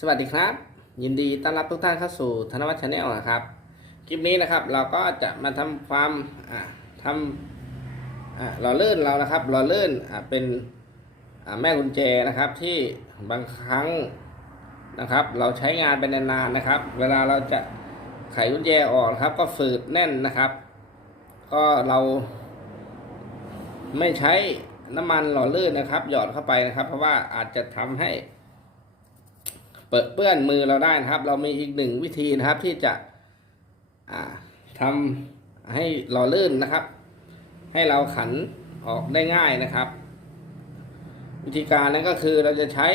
สวัสดีครับ ยินดีต้อนรับทุกท่านเข้าสู่ธนวัฒน์ชาแนลนะครับ คลิปนี้นะครับเราก็จะมาทำความทำหล่อเลื่อนเรานะครับหล่อเลื่อ่าเป็นแม่กุญแจนะครับที่บางครั้งนะครับ เราใช้งานไปนานๆนะครับ เวลาเราจะไขกุญแจออกนครับ ก็ฝืดแน่นนะครับ ก็เราไม่ใช้น้ำมันหล่อลื่นนะครับ หยอดเข้าไปนะครับ เพราะว่าอาจจะทำให้ เปิดเปื้อนมือเราได้นะครับ เรามีอีกหนึ่งวิธีนะครับที่จะอ่าทำให้หล่อลื่นนะครับ ให้เราขันออกได้ง่ายนะครับ วิธีการนั้นก็คือเราจะใช้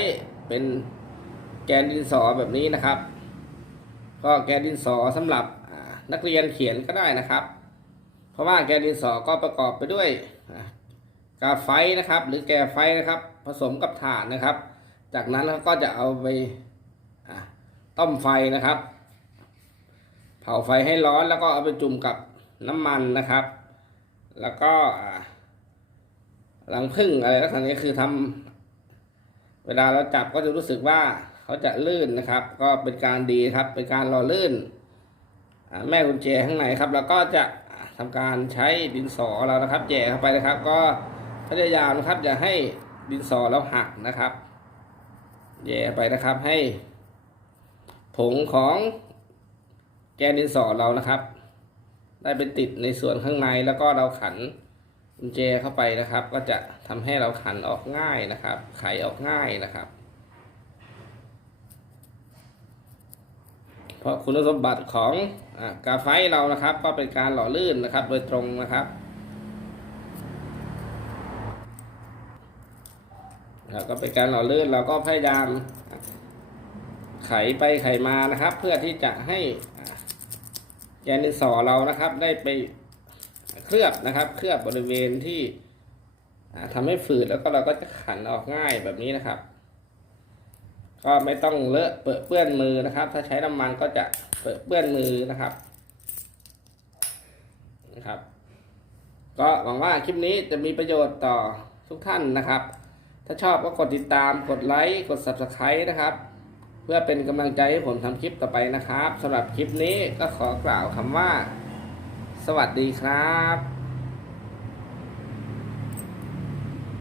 เป็นแกนดินสอแบบนี้นะครับ ก็แกนดินสอสำหรับนักเรียนเขียนก็ได้นะครับ เพราะว่าแกนดินสอก็ประกอบไปด้วยกาไฟนะครับ หรือแกไฟนะครับ ผสมกับถ่านนะครับ จากนั้นเราก็จะเอาไป ต้มไฟนะครับ เผาไฟให้ร้อนแล้วก็เอาไปจุ่มกับน้ำมันนะครับ แล้วก็อะรังผึ้งอะไรลักษณะนี้คือทำเวลาเราจับก็จะรู้สึกว่าเขาจะลื่นนะครับ ก็เป็นการดีครับ เป็นการหล่อลื่นแม่กุญแจข้างในครับ แล้วก็จะอะทำการใช้ดินสอเรานะครับแย่เข้าไปนะครับ ก็พยายามนะครับอย่าให้ดินสอเราหักนะครับแย่ไปนะครับให้ ผงของแกนดินสอเรานะครับ ได้ไปติดในส่วนข้างในแล้วก็เราขันกุญแจเข้าไปนะครับ ก็จะทำให้เราขันออกง่ายนะครับ ไขออกง่ายนะครับ เพราะคุณสมบัติของอกาไฟเรานะครับ ก็เป็นการหล่อลื่นนะครับ โดยตรงนะครับแล้วก็เป็นการหล่อลื่นเราก็พยายาม ไขไปไขมานะครับ เพื่อที่จะให้แกนดินสอเรานะครับ ได้ไปเคลือบนะครับ เคลือบบริเวณที่อ่าทำให้ฝืดแล้วก็เราก็จะขันออกง่ายแบบนี้นะครับ ก็ไม่ต้องเลอะเปื้อนเปื้อนมือนะครับ ถ้าใช้น้ำมันก็จะเปื้อเปื้อนมือนะครับนะครับ ก็หวังว่าคลิปนี้จะมีประโยชน์ต่อทุกท่านนะครับ ถ้าชอบก็กดติดตามกดไลค์กด Subscribe นะครับ เพื่อเป็นกำลังใจให้ผมทำคลิปต่อไปนะครับสำหรับคลิปนี้ก็ขอกล่าวคำว่า สวัสดีครับ